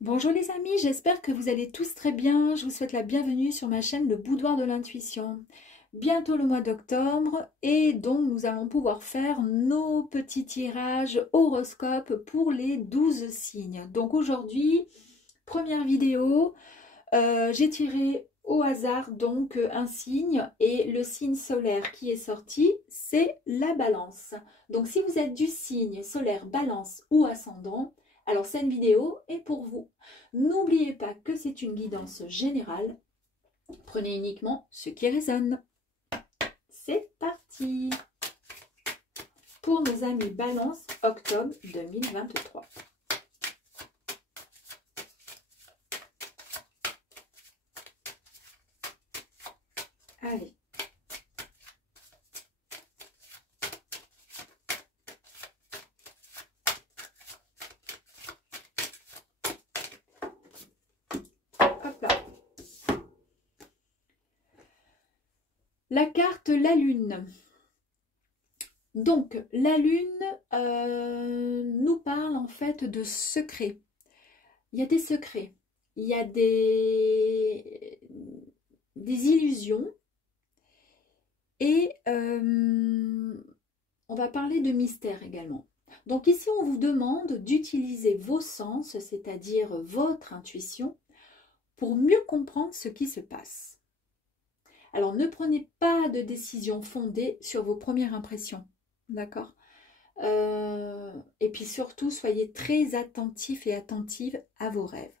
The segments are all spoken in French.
Bonjour les amis, j'espère que vous allez tous très bien. Je vous souhaite la bienvenue sur ma chaîne Le Boudoir de l'Intuition. Bientôt le mois d'octobre et donc nous allons pouvoir faire nos petits tirages horoscopes pour les 12 signes. Donc aujourd'hui, première vidéo, j'ai tiré au hasard donc un signe et le signe solaire qui est sorti, c'est la Balance. Donc si vous êtes du signe solaire Balance ou ascendant, alors cette vidéo est pour vous. N'oubliez pas que c'est une guidance générale. Prenez uniquement ce qui résonne. C'est parti pour nos amis Balance octobre 2023. Allez. Hop là. La carte la Lune. Donc, la Lune nous parle en fait de secrets. Il y a des secrets, il y a des illusions et on va parler de mystère également. Donc ici, on vous demande d'utiliser vos sens, c'est-à-dire votre intuition, pour mieux comprendre ce qui se passe. Alors, ne prenez pas de décision fondée sur vos premières impressions, d'accord ? Et puis surtout, soyez très attentifs et attentives à vos rêves.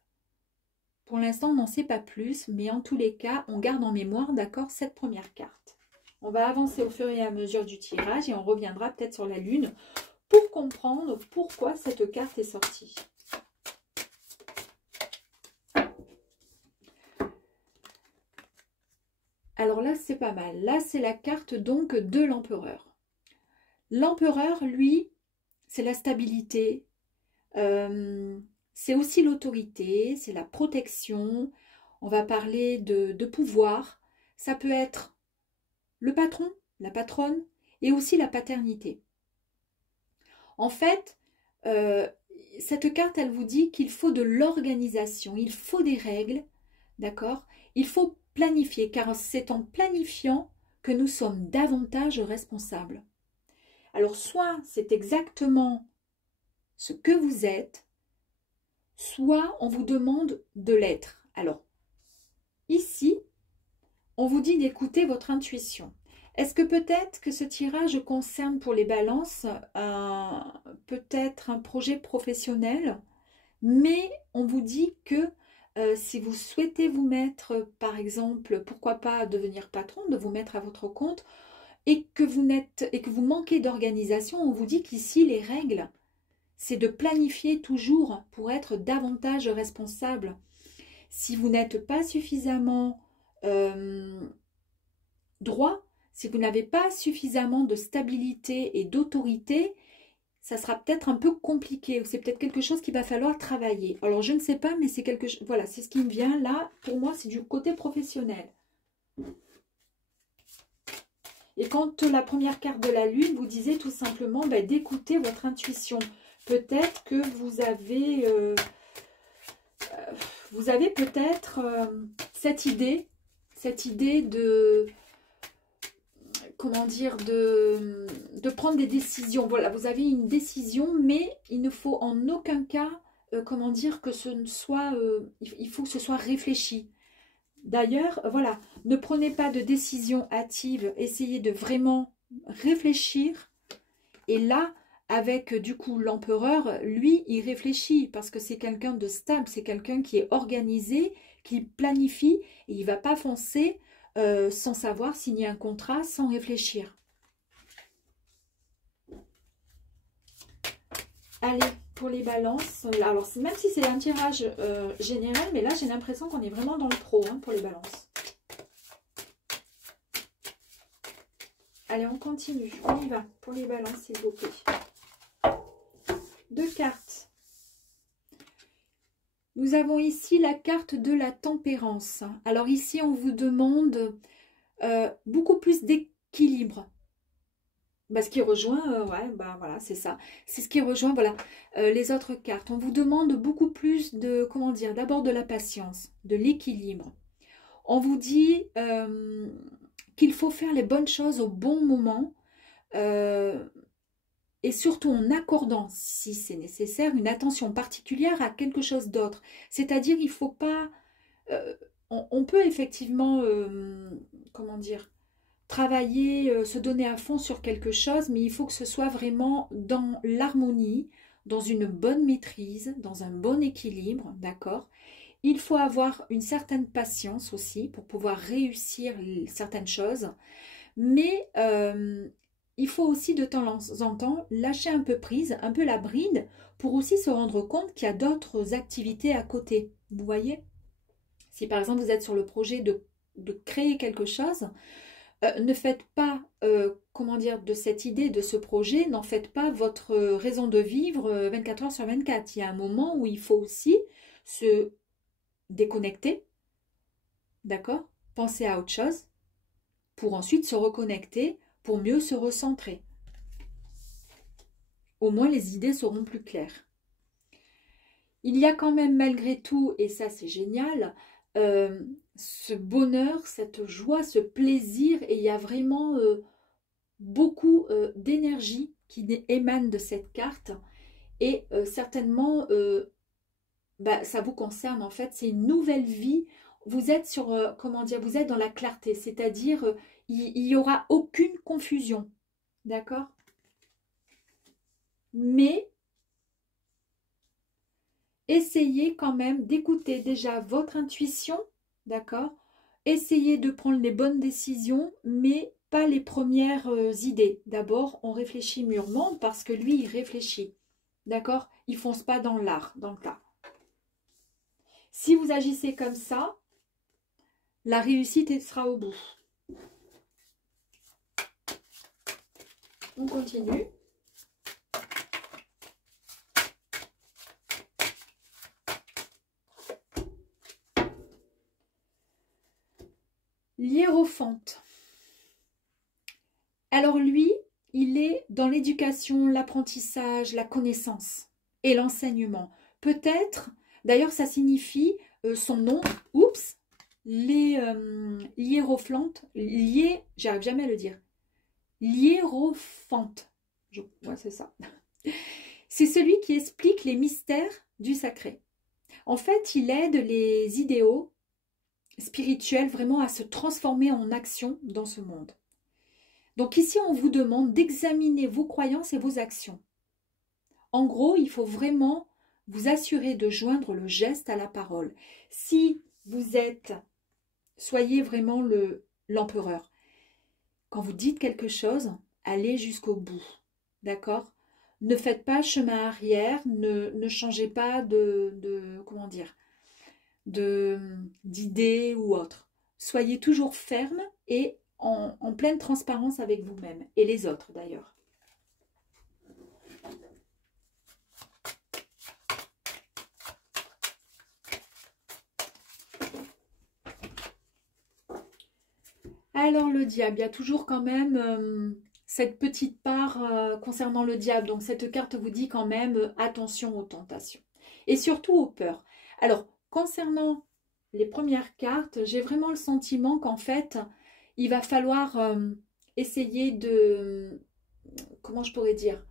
Pour l'instant, on n'en sait pas plus, mais en tous les cas, on garde en mémoire, d'accord, cette première carte. On va avancer au fur et à mesure du tirage et on reviendra peut-être sur la Lune pour comprendre pourquoi cette carte est sortie. Alors là, c'est pas mal. Là, c'est la carte donc de l'empereur. L'empereur, lui, c'est la stabilité, c'est aussi l'autorité, c'est la protection. On va parler de pouvoir. Ça peut être le patron, la patronne et aussi la paternité. En fait, cette carte, elle vous dit qu'il faut de l'organisation, il faut des règles, d'accord? Il faut planifier, car c'est en planifiant que nous sommes davantage responsables. Alors, soit c'est exactement ce que vous êtes, soit on vous demande de l'être. Alors, ici, on vous dit d'écouter votre intuition. Est-ce que peut-être que ce tirage concerne pour les balances peut-être un projet professionnel, mais on vous dit que si vous souhaitez vous mettre, par exemple, pourquoi pas devenir patron, de vous mettre à votre compte, et que vous manquez d'organisation, on vous dit qu'ici les règles, c'est de planifier toujours pour être davantage responsable. Si vous n'êtes pas suffisamment droit, si vous n'avez pas suffisamment de stabilité et d'autorité, ça sera peut-être un peu compliqué. C'est peut-être quelque chose qu'il va falloir travailler. Alors, je ne sais pas, mais c'est quelque chose. Voilà, c'est ce qui me vient là. Pour moi, c'est du côté professionnel. Et quand la première carte de la Lune vous disait tout simplement d'écouter votre intuition. Peut-être que vous avez peut-être cette idée de, comment dire, de prendre des décisions. Voilà, vous avez une décision, mais il ne faut en aucun cas, comment dire, que ce ne soit, il faut que ce soit réfléchi. D'ailleurs, voilà, ne prenez pas de décision hâtive, essayez de vraiment réfléchir. Et là, avec du coup l'empereur, lui, il réfléchit parce que c'est quelqu'un de stable, c'est quelqu'un qui est organisé, qui planifie et il ne va pas foncer sans savoir signer un contrat, sans réfléchir. Allez, pour les balances, alors même si c'est un tirage général, mais là j'ai l'impression qu'on est vraiment dans le pro pour les balances. Allez, on continue, on y va pour les balances s'il vous plaît. Deux cartes. Nous avons ici la carte de la tempérance. Alors ici, on vous demande beaucoup plus d'équilibre. Bah, ce qui rejoint, ouais, bah voilà, c'est ça. C'est ce qui rejoint, voilà, les autres cartes. On vous demande beaucoup plus de, comment dire, d'abord de la patience, de l'équilibre. On vous dit qu'il faut faire les bonnes choses au bon moment euh, et surtout en accordant, si c'est nécessaire, une attention particulière à quelque chose d'autre. C'est-à-dire, il ne faut pas... euh, on peut effectivement, comment dire, travailler, se donner à fond sur quelque chose, mais il faut que ce soit vraiment dans l'harmonie, dans une bonne maîtrise, dans un bon équilibre, d'accord? Il faut avoir une certaine patience aussi pour pouvoir réussir certaines choses, mais il faut aussi de temps en temps lâcher un peu prise, un peu la bride, pour aussi se rendre compte qu'il y a d'autres activités à côté. Vous voyez? Si par exemple vous êtes sur le projet de créer quelque chose, ne faites pas, comment dire, de cette idée, de ce projet, n'en faites pas votre raison de vivre 24 heures sur 24. Il y a un moment où il faut aussi se déconnecter, d'accord? Penser à autre chose pour ensuite se reconnecter, pour mieux se recentrer. Au moins les idées seront plus claires. Il y a quand même malgré tout, et ça c'est génial, ce bonheur, cette joie, ce plaisir, et il y a vraiment beaucoup d'énergie qui émane de cette carte, et certainement bah, ça vous concerne en fait, c'est une nouvelle vie. Vous êtes sur, comment dire, vous êtes dans la clarté, c'est-à-dire il n'y aura aucune confusion, d'accord? Mais essayez quand même d'écouter déjà votre intuition, d'accord? Essayez de prendre les bonnes décisions, mais pas les premières idées. D'abord, on réfléchit mûrement parce que lui, il réfléchit, d'accord? Il fonce pas dans l'art, dans le tas. Si vous agissez comme ça, la réussite sera au bout. On continue. L'hiérophante. Alors lui, il est dans l'éducation, l'apprentissage, la connaissance et l'enseignement. Peut-être, d'ailleurs ça signifie son nom, oups, l'hiérophante, j'arrive jamais à le dire, l'hiérophante, ouais, c'est ça. C'est celui qui explique les mystères du sacré. En fait, il aide les idéaux spirituels vraiment à se transformer en action dans ce monde. Donc ici, on vous demande d'examiner vos croyances et vos actions. En gros, il faut vraiment vous assurer de joindre le geste à la parole. Si vous êtes, soyez vraiment l'empereur. Quand vous dites quelque chose, allez jusqu'au bout. D'accord? Ne faites pas chemin arrière, ne changez pas comment dire, d'idées ou autre. Soyez toujours ferme et en pleine transparence avec vous-même et les autres d'ailleurs. Alors le diable, il y a toujours quand même cette petite part concernant le diable. Donc cette carte vous dit quand même attention aux tentations et surtout aux peurs. Alors concernant les premières cartes, j'ai vraiment le sentiment qu'en fait, il va falloir essayer de, comment je pourrais dire,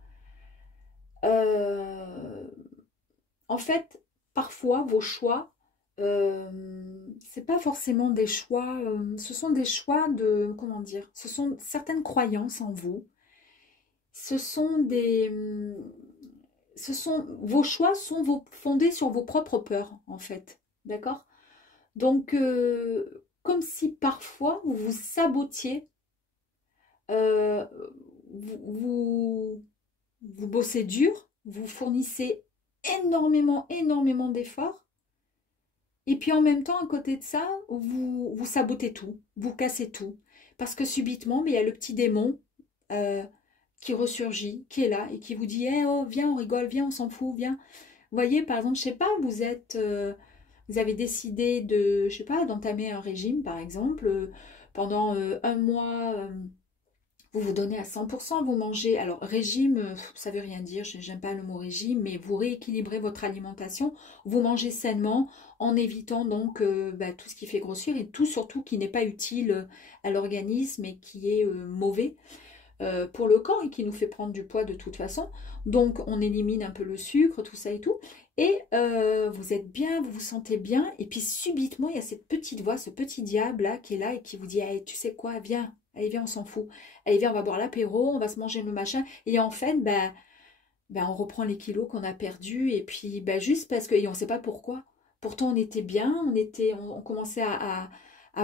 euh, en fait, parfois vos choix, c'est pas forcément des choix, ce sont des choix de, comment dire, ce sont certaines croyances en vous, ce sont des, vos choix sont fondés sur vos propres peurs en fait, d'accord? Donc, comme si parfois vous vous sabotiez, euh, vous, vous bossez dur, vous fournissez énormément d'efforts, et puis en même temps, à côté de ça, vous sabotez tout, vous cassez tout, parce que subitement, mais il y a le petit démon euh, qui ressurgit, qui est là, et qui vous dit hey, oh, viens, on rigole, viens, on s'en fout, viens. Vous voyez, par exemple, je sais pas, vous avez décidé de, je sais pas, d'entamer un régime, par exemple, pendant un mois, Vous vous donnez à 100%, vous mangez. Alors, régime, ça veut rien dire, j'aime pas le mot régime, mais vous rééquilibrez votre alimentation. Vous mangez sainement en évitant donc bah, tout ce qui fait grossir et tout surtout qui n'est pas utile à l'organisme et qui est mauvais pour le corps et qui nous fait prendre du poids de toute façon. Donc, on élimine un peu le sucre, tout ça et tout. Et vous êtes bien, vous vous sentez bien. Et puis, subitement, il y a cette petite voix, ce petit diable là qui est là et qui vous dit hey, tu sais quoi, viens, allez, viens, on s'en fout. Allez, viens, on va boire l'apéro, on va se manger le machin. Et en fait, on reprend les kilos qu'on a perdus. Et puis, juste parce que, et on ne sait pas pourquoi. Pourtant, on était bien, on commençait à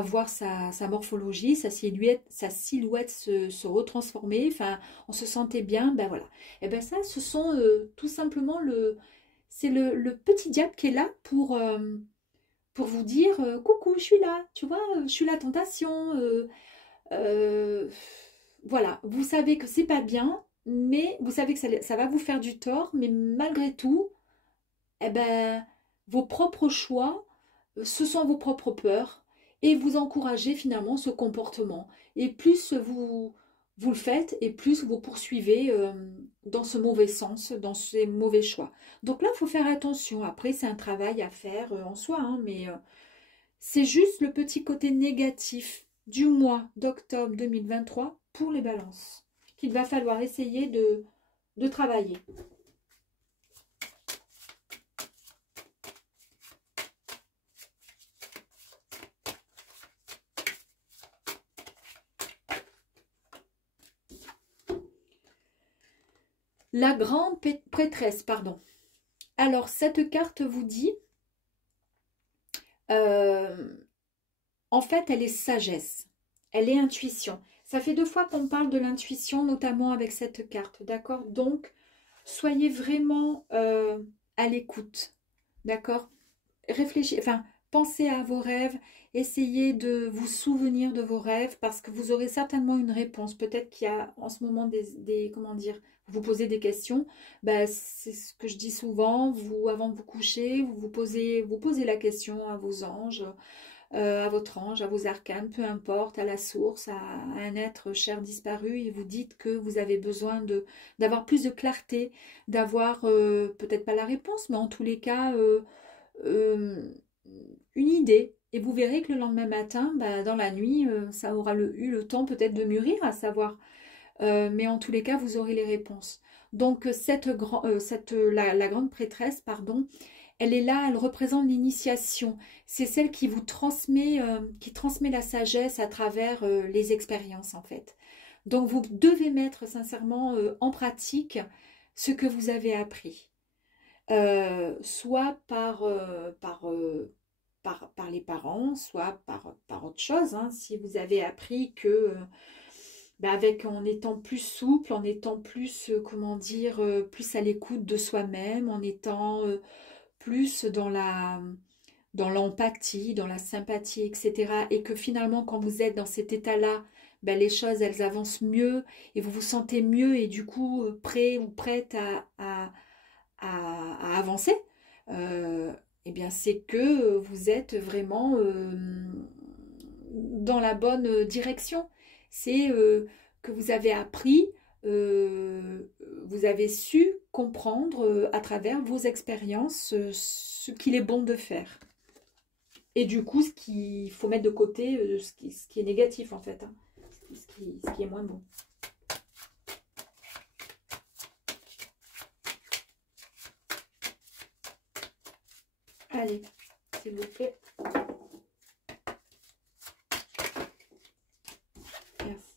voir sa morphologie, sa silhouette se retransformer. Enfin, on se sentait bien. Ben voilà. Et ben ça, ce sont tout simplement c'est le petit diable qui est là pour vous dire coucou, je suis là, tu vois, je suis la tentation. Euh, voilà, vous savez que c'est pas bien, mais vous savez que ça va vous faire du tort, mais malgré tout, eh ben, vos propres choix, ce sont vos propres peurs, et vous encouragez finalement ce comportement. Et plus vous le faites, et plus vous poursuivez dans ce mauvais sens, dans ces mauvais choix. Donc là, il faut faire attention. Après, c'est un travail à faire en soi, hein, mais c'est juste le petit côté négatif du mois d'octobre 2023 pour les balances qu'il va falloir essayer de travailler. La grande prêtresse, pardon. Alors, cette carte vous dit, euh, en fait, elle est sagesse, elle est intuition. Ça fait 2 fois qu'on parle de l'intuition, notamment avec cette carte, d'accord? Donc, soyez vraiment à l'écoute, d'accord? Réfléchissez, enfin, pensez à vos rêves, essayez de vous souvenir de vos rêves parce que vous aurez certainement une réponse. Peut-être qu'il y a en ce moment comment dire, vous posez des questions. Ben, c'est ce que je dis souvent, vous, avant de vous coucher, vous posez la question à vos anges, à votre ange, à vos arcanes, peu importe, à la source, à un être cher disparu, et vous dites que vous avez besoin d'avoir plus de clarté, d'avoir peut-être pas la réponse, mais en tous les cas euh, une idée. Et vous verrez que le lendemain matin, dans la nuit, ça aura eu le temps peut-être de mûrir, à savoir. Mais en tous les cas, vous aurez les réponses. Donc, la grande prêtresse, pardon, elle est là, elle représente l'initiation. C'est celle qui transmet la sagesse à travers les expériences, en fait. Donc, vous devez mettre sincèrement en pratique ce que vous avez appris. Soit par les parents, soit par autre chose. Hein. Si vous avez appris que, en étant plus souple, en étant plus, comment dire, plus à l'écoute de soi-même, en étant plus dans l'empathie, dans la sympathie, etc. Et que finalement, quand vous êtes dans cet état-là, les choses, elles avancent mieux et vous vous sentez mieux et du coup, prêt ou prête à avancer, eh bien c'est que vous êtes vraiment dans la bonne direction. C'est que vous avez appris, vous avez su comprendre à travers vos expériences ce qu'il est bon de faire. Et du coup, ce qu'il faut mettre de côté, ce qui est négatif en fait, hein, ce qui est moins bon. Allez, s'il vous plaît. Merci.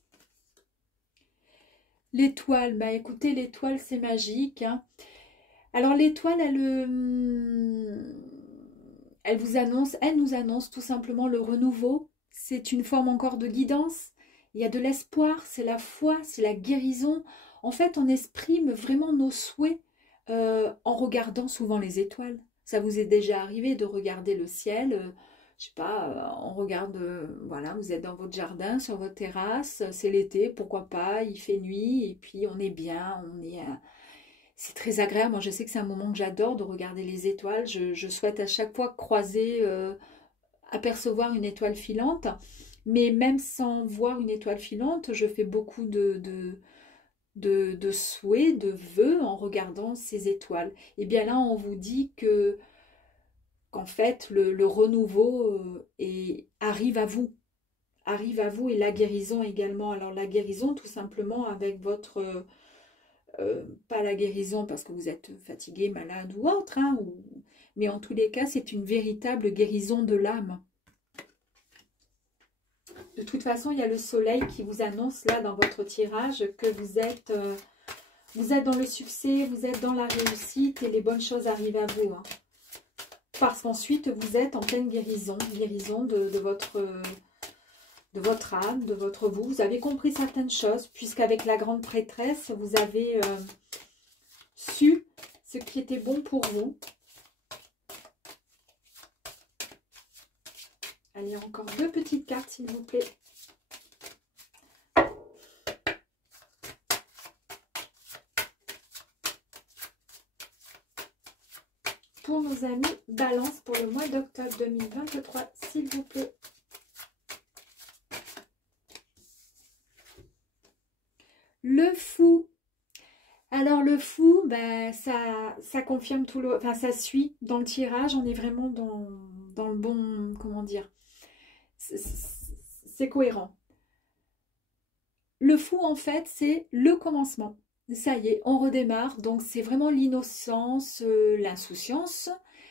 L'étoile, écoutez, l'étoile c'est magique. Hein. Alors l'étoile, elle nous annonce tout simplement le renouveau. C'est une forme encore de guidance. Il y a de l'espoir, c'est la foi, c'est la guérison. En fait, on exprime vraiment nos souhaits en regardant souvent les étoiles. Ça vous est déjà arrivé de regarder le ciel, je sais pas, on regarde, voilà, vous êtes dans votre jardin, sur votre terrasse, c'est l'été, pourquoi pas, il fait nuit, et puis on est bien, c'est très agréable. Moi, je sais que c'est un moment que j'adore de regarder les étoiles. Je souhaite à chaque fois croiser, apercevoir une étoile filante. Mais même sans voir une étoile filante, je fais beaucoup de souhaits, de vœux en regardant ces étoiles. Et bien là, on vous dit que qu'en fait, le renouveau arrive à vous et la guérison également. Alors la guérison, tout simplement avec votre... pas la guérison parce que vous êtes fatigué, malade ou autre, hein, mais en tous les cas, c'est une véritable guérison de l'âme. De toute façon, il y a le soleil qui vous annonce là dans votre tirage que vous êtes dans le succès, vous êtes dans la réussite et les bonnes choses arrivent à vous. Hein. Parce qu'ensuite, vous êtes en pleine guérison, guérison de votre âme, de votre vous. Vous avez compris certaines choses, puisqu'avec la grande prêtresse, vous avez su ce qui était bon pour vous. Allez, encore deux petites cartes, s'il vous plaît. Pour nos amis Balance pour le mois d'octobre 2023, s'il vous plaît. Le fou. Alors le fou, ben, ça confirme tout le... Enfin, ça suit dans le tirage. On est vraiment dans le bon... Comment dire? C'est cohérent. Le fou, en fait, c'est le commencement. Ça y est, on redémarre. Donc, c'est vraiment l'innocence, l'insouciance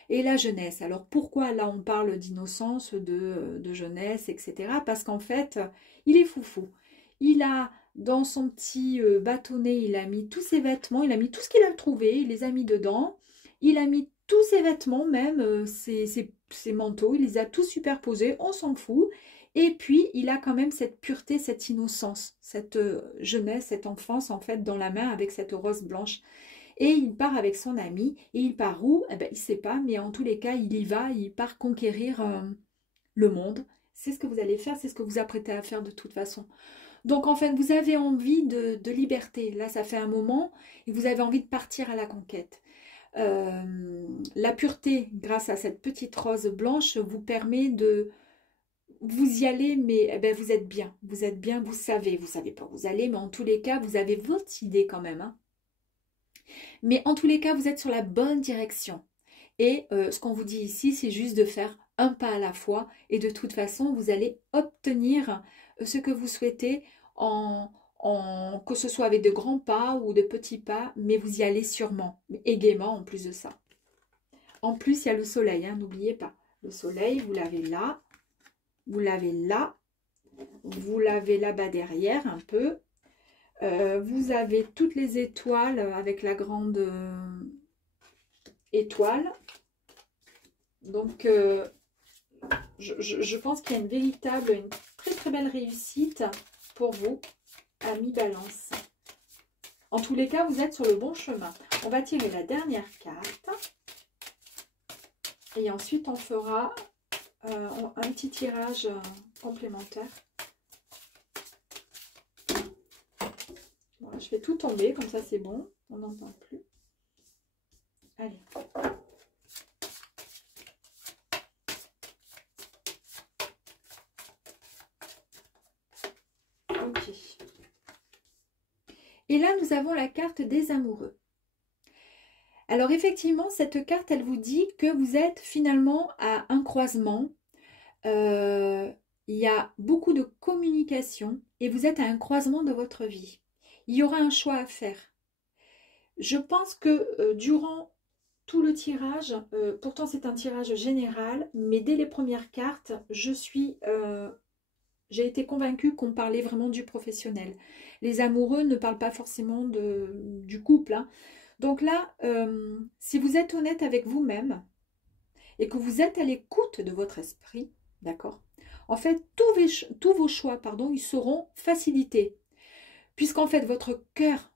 et la jeunesse. Alors, pourquoi là, on parle d'innocence, de jeunesse, etc. Parce qu'en fait, il est foufou. Il a, dans son petit bâtonnet, il a mis tous ses vêtements, il a mis tout ce qu'il a trouvé, il les a mis dedans. Il a mis tous ses vêtements, même ses manteaux, il les a tous superposés, on s'en fout. Et puis, il a quand même cette pureté, cette innocence, cette jeunesse, cette enfance, en fait, dans la main avec cette rose blanche. Et il part avec son ami. Et il part où? Eh ben, il ne sait pas, mais en tous les cas, il y va. Il part conquérir le monde. C'est ce que vous allez faire, c'est ce que vous apprêtez à faire de toute façon. Donc, en fait, vous avez envie de liberté. Là, ça fait un moment et vous avez envie de partir à la conquête. La pureté, grâce à cette petite rose blanche, vous permet de... Vous y allez, mais eh ben, vous êtes bien, vous savez pas où vous allez, mais en tous les cas, vous avez votre idée quand même. Hein. Mais en tous les cas, vous êtes sur la bonne direction. Et ce qu'on vous dit ici, c'est juste de faire un pas à la fois. Et de toute façon, vous allez obtenir ce que vous souhaitez, que ce soit avec de grands pas ou de petits pas, mais vous y allez sûrement, et gaiement en plus de ça. En plus, il y a le soleil, hein, n'oubliez pas. Le soleil, vous l'avez là. Vous l'avez là, vous l'avez là-bas derrière un peu. Vous avez toutes les étoiles avec la grande étoile. Donc, je pense qu'il y a une très très belle réussite pour vous, amis Balance. En tous les cas, vous êtes sur le bon chemin. On va tirer la dernière carte. Et ensuite, on fera... un petit tirage complémentaire. Bon, je fais tout tomber, comme ça c'est bon, on n'entend plus. Allez. Ok. Et là, nous avons la carte des amoureux. Alors effectivement, cette carte, elle vous dit que vous êtes finalement à un croisement. Il y a beaucoup de communication et vous êtes à un croisement de votre vie. Il y aura un choix à faire. Je pense que durant tout le tirage, pourtant c'est un tirage général, mais dès les premières cartes, j'ai été convaincue qu'on parlait vraiment du professionnel. Les amoureux ne parlent pas forcément du couple. Hein. Donc là, si vous êtes honnête avec vous-même et que vous êtes à l'écoute de votre esprit, d'accord, en fait, tous vos choix, pardon, ils seront facilités. Puisqu'en fait, votre cœur,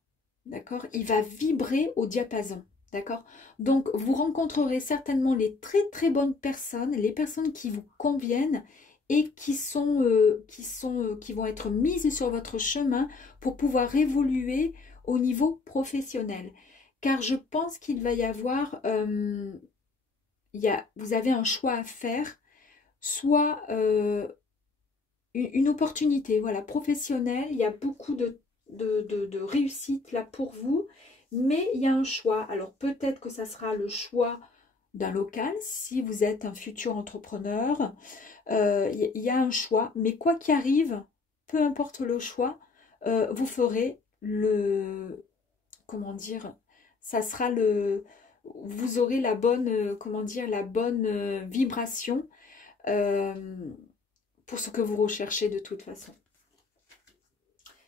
d'accord, il va vibrer au diapason. D'accord. Donc, vous rencontrerez certainement les très très bonnes personnes, les personnes qui vous conviennent et qui vont être mises sur votre chemin pour pouvoir évoluer au niveau professionnel. Car je pense qu'il va y avoir, vous avez un choix à faire, soit une opportunité, voilà, professionnelle. Il y a beaucoup de réussite là pour vous, mais il y a un choix. Alors peut-être que ça sera le choix d'un local si vous êtes un futur entrepreneur. Il y a un choix, mais quoi qu'il arrive, peu importe le choix, vous ferez le, comment dire, ça sera le, vous aurez la bonne, comment dire, la bonne vibration euh, pour ce que vous recherchez de toute façon.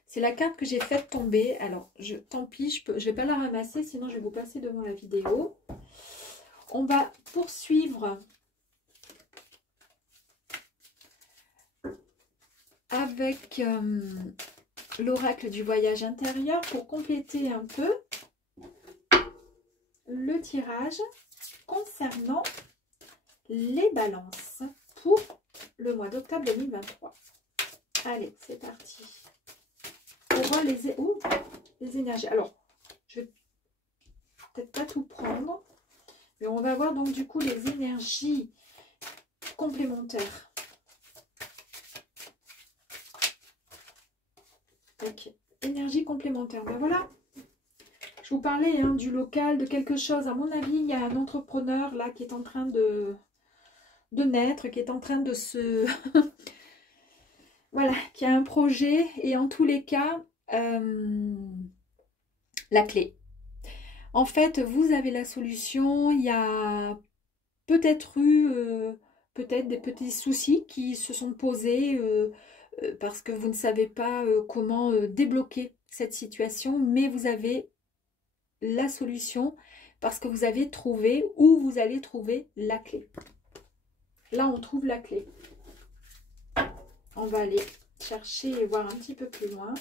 C'est la carte que j'ai faite tomber. Alors, tant pis, je vais pas la ramasser, sinon je vais vous passer devant la vidéo. On va poursuivre avec l'oracle du voyage intérieur pour compléter un peu le tirage concernant les balances pour le mois d'octobre 2023. Allez, c'est parti. Pour voir les énergies. Alors, je vais peut-être pas tout prendre, mais on va voir donc du coup les énergies complémentaires. Ok, énergie complémentaire. Ben voilà, je vous parlais hein, du local, de quelque chose. À mon avis, il y a un entrepreneur là qui est en train de naître, qui est en train de se... voilà, qui a un projet et en tous les cas, la clé. En fait, vous avez la solution. Il y a peut-être eu peut-être des petits soucis qui se sont posés parce que vous ne savez pas comment débloquer cette situation, mais vous avez la solution parce que vous avez trouvé ou vous allez trouver la clé. Là, on trouve la clé. On va aller chercher et voir un petit peu plus loin.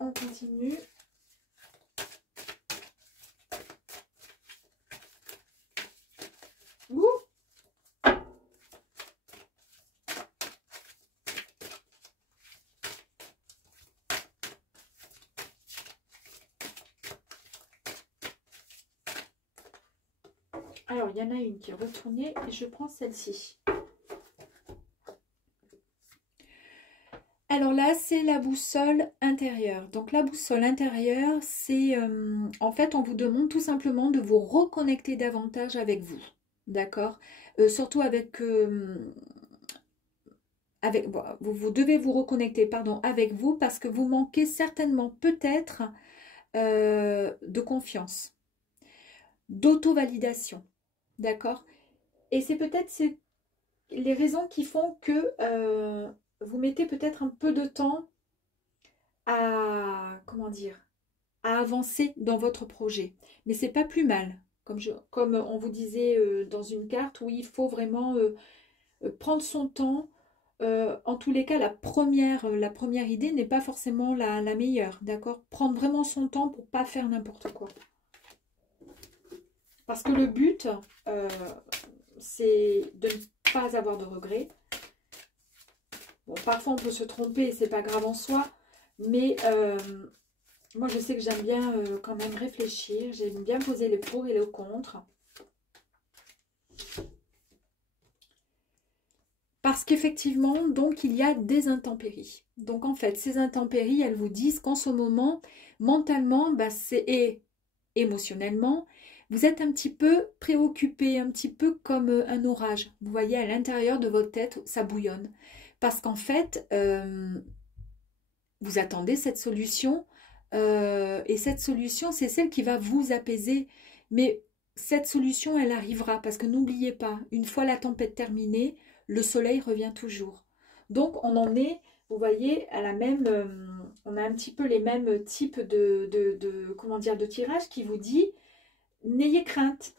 On continue. Ouh! Alors, il y en a une qui est retournée et je prends celle-ci. Alors là, c'est la boussole intérieure. Donc la boussole intérieure, c'est en fait, on vous demande tout simplement de vous reconnecter davantage avec vous. D'accord? Surtout bon, vous devez vous reconnecter, pardon, avec vous parce que vous manquez certainement peut-être de confiance, d'auto-validation. D'accord? Et c'est peut-être les raisons qui font que vous mettez peut-être un peu de temps à, comment dire, à avancer dans votre projet. Mais c'est pas plus mal. Comme on vous disait dans une carte où il faut vraiment prendre son temps. En tous les cas, la première idée n'est pas forcément la meilleure. D'accord? Prendre vraiment son temps pour pas faire n'importe quoi. Parce que le but, c'est de ne pas avoir de regrets. Bon, parfois on peut se tromper, c'est pas grave en soi, mais moi je sais que j'aime bien quand même réfléchir, j'aime bien poser le pour et le contre. Parce qu'effectivement, donc il y a des intempéries. Donc en fait, ces intempéries, elles vous disent qu'en ce moment, mentalement, et émotionnellement, vous êtes un petit peu préoccupé, un petit peu comme un orage. Vous voyez, à l'intérieur de votre tête, ça bouillonne. Parce qu'en fait, vous attendez cette solution et cette solution, c'est celle qui va vous apaiser. Mais cette solution, elle arrivera parce que n'oubliez pas, une fois la tempête terminée, le soleil revient toujours. Donc, on en est, vous voyez, à la même, on a un petit peu les mêmes types comment dire, de tirage qui vous dit, n'ayez crainte.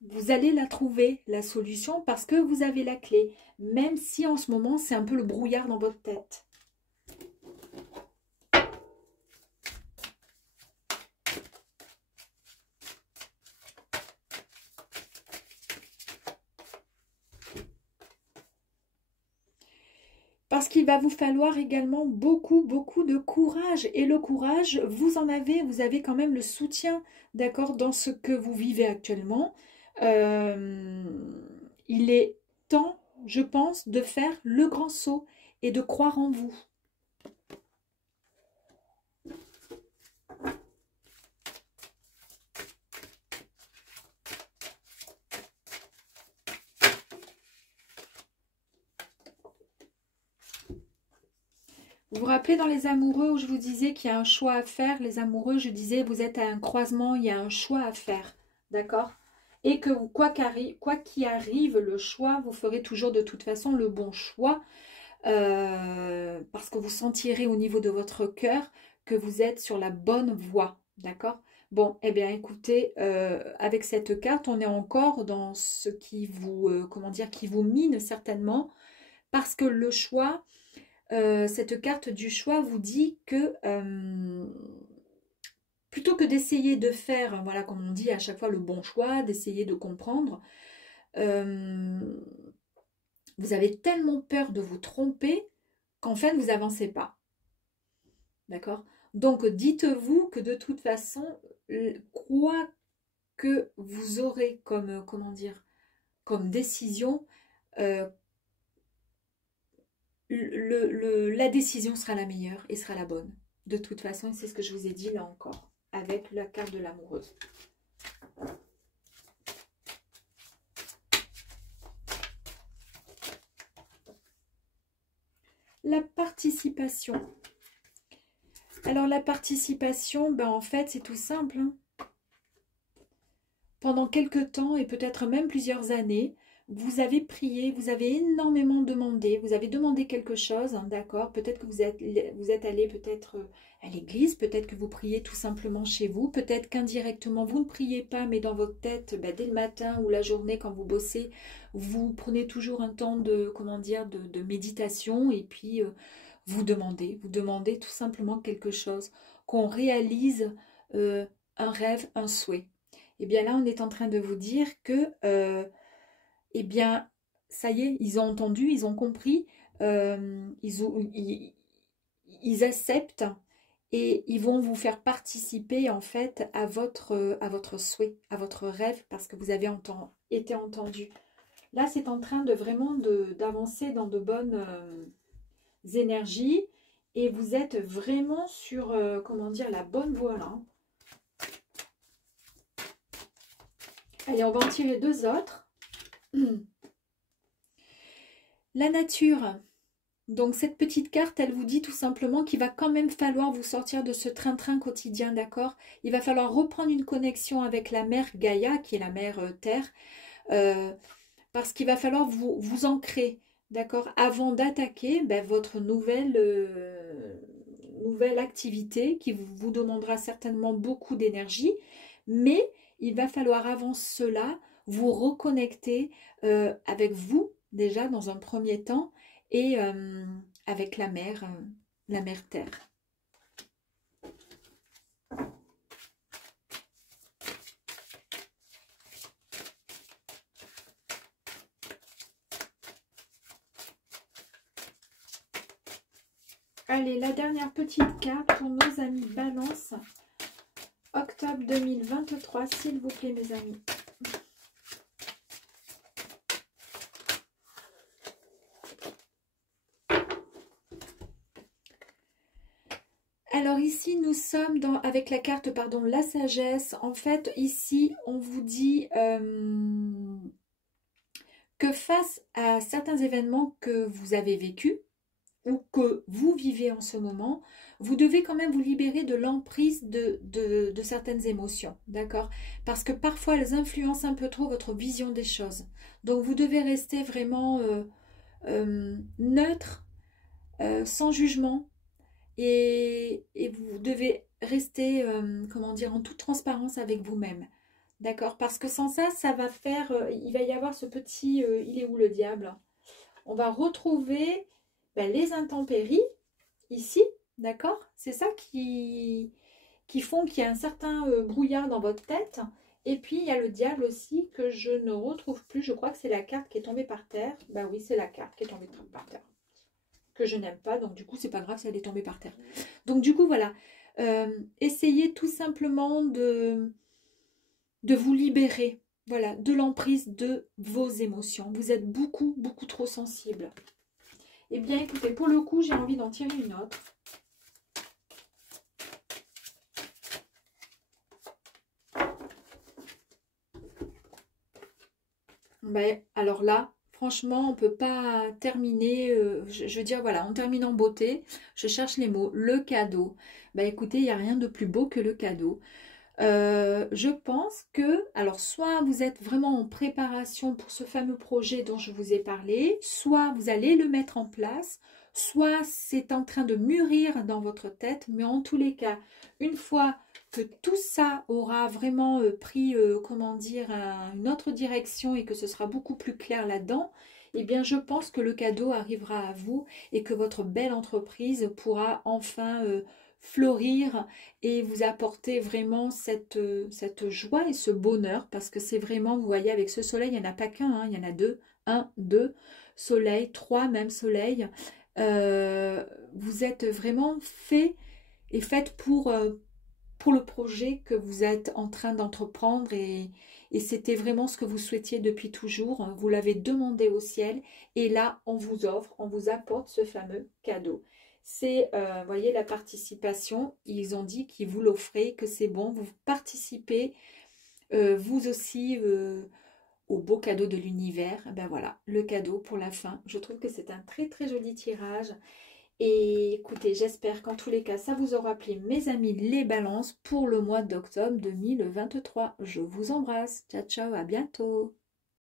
Vous allez la trouver, la solution, parce que vous avez la clé. Même si en ce moment, c'est un peu le brouillard dans votre tête. Parce qu'il va vous falloir également beaucoup, beaucoup de courage. Et le courage, vous en avez, vous avez quand même le soutien, d'accord, dans ce que vous vivez actuellement. Euh, il est temps, je pense, de faire le grand saut et de croire en vous. Vous vous rappelez dans les amoureux où je vous disais qu'il y a un choix à faire, les amoureux, je disais vous êtes à un croisement, il y a un choix à faire, d'accord? Et que quoi qu'il arrive, le choix, vous ferez toujours de toute façon le bon choix, parce que vous sentirez au niveau de votre cœur que vous êtes sur la bonne voie, d'accord? Bon, eh bien écoutez, avec cette carte, on est encore dans ce qui vous, comment dire, qui vous mine certainement, parce que le choix... cette carte du choix vous dit que plutôt que d'essayer de faire, voilà, comme on dit à chaque fois, le bon choix, d'essayer de comprendre, euh, vous avez tellement peur de vous tromper qu'en fait, vous n'avancez pas. D'accord? Donc, dites-vous que de toute façon, quoi que vous aurez comme, comment dire, comme décision, euh, la décision sera la meilleure et sera la bonne. De toute façon, c'est ce que je vous ai dit là encore, avec la carte de l'amoureuse. La participation. Alors la participation, ben en fait, c'est tout simple. Hein. Pendant quelques temps et peut-être même plusieurs années, vous avez prié, vous avez énormément demandé, vous avez demandé quelque chose, hein, d'accord? Peut-être que vous êtes allé peut-être à l'église, peut-être que vous priez tout simplement chez vous, peut-être qu'indirectement vous ne priez pas, mais dans votre tête, ben, dès le matin ou la journée quand vous bossez, vous prenez toujours un temps de, comment dire, de méditation et puis vous demandez tout simplement quelque chose, qu'on réalise un rêve, un souhait. Et bien là, on est en train de vous dire que eh bien, ça y est, ils ont entendu, ils ont compris, ils acceptent et ils vont vous faire participer en fait à votre souhait, à votre rêve, parce que vous avez été entendu. Là, c'est en train de vraiment d'avancer dans de bonnes énergies et vous êtes vraiment sur, comment dire, la bonne voie là. Allez, on va en tirer deux autres. La nature. Donc cette petite carte, elle vous dit tout simplement qu'il va quand même falloir vous sortir de ce train-train quotidien, d'accord? Il va falloir reprendre une connexion avec la mère Gaïa, qui est la mère Terre, parce qu'il va falloir vous ancrer, d'accord? Avant d'attaquer ben, votre nouvelle activité qui vous demandera certainement beaucoup d'énergie, mais il va falloir avant cela vous reconnecter avec vous déjà dans un premier temps et avec la mère Terre. Allez, la dernière petite carte pour nos amis Balance. Octobre 2023, s'il vous plaît, mes amis. Alors ici, nous sommes avec la carte, pardon, la sagesse. En fait, ici, on vous dit que face à certains événements que vous avez vécus, ou que vous vivez en ce moment, vous devez quand même vous libérer de l'emprise de certaines émotions, d'accord? Parce que parfois, elles influencent un peu trop votre vision des choses. Donc, vous devez rester vraiment neutre, sans jugement, et vous devez rester, comment dire, en toute transparence avec vous-même, d'accord? Parce que sans ça, ça va faire, il va y avoir ce petit, il est où le diable? On va retrouver ben, les intempéries ici, d'accord? C'est ça qui font qu'il y a un certain brouillard dans votre tête. Et puis, il y a le diable aussi que je ne retrouve plus. Je crois que c'est la carte qui est tombée par terre. Ben oui, c'est la carte qui est tombée par terre. que je n'aime pas. Donc du coup, c'est pas grave si elle est tombée par terre. Donc du coup, voilà. Essayez tout simplement de vous libérer, voilà, de l'emprise de vos émotions. Vous êtes beaucoup, beaucoup trop sensible. Eh bien, écoutez, pour le coup, j'ai envie d'en tirer une autre. Ben, alors là, franchement, on ne peut pas terminer, je veux dire, voilà, on termine en beauté. Je cherche les mots. Le cadeau. Ben, écoutez, il n'y a rien de plus beau que le cadeau. Je pense que, alors soit vous êtes vraiment en préparation pour ce fameux projet dont je vous ai parlé, soit vous allez le mettre en place, soit c'est en train de mûrir dans votre tête, mais en tous les cas, une fois que tout ça aura vraiment pris, comment dire, une autre direction et que ce sera beaucoup plus clair là-dedans, eh bien je pense que le cadeau arrivera à vous et que votre belle entreprise pourra enfin fleurir et vous apporter vraiment cette joie et ce bonheur, parce que c'est vraiment, vous voyez, avec ce soleil, il n'y en a pas qu'un, hein, il y en a deux, un, deux soleils, trois même soleils. Vous êtes vraiment fait et faite pour le projet que vous êtes en train d'entreprendre et c'était vraiment ce que vous souhaitiez depuis toujours. Vous l'avez demandé au ciel et là, on vous offre, on vous apporte ce fameux cadeau. C'est, vous voyez, la participation. Ils ont dit qu'ils vous l'offraient, que c'est bon. Vous participez, vous aussi, au beau cadeau de l'univers. Ben voilà, le cadeau pour la fin. Je trouve que c'est un très, très joli tirage. Et écoutez, j'espère qu'en tous les cas, ça vous aura plu, mes amis, les balances pour le mois d'octobre 2023. Je vous embrasse. Ciao, ciao, à bientôt.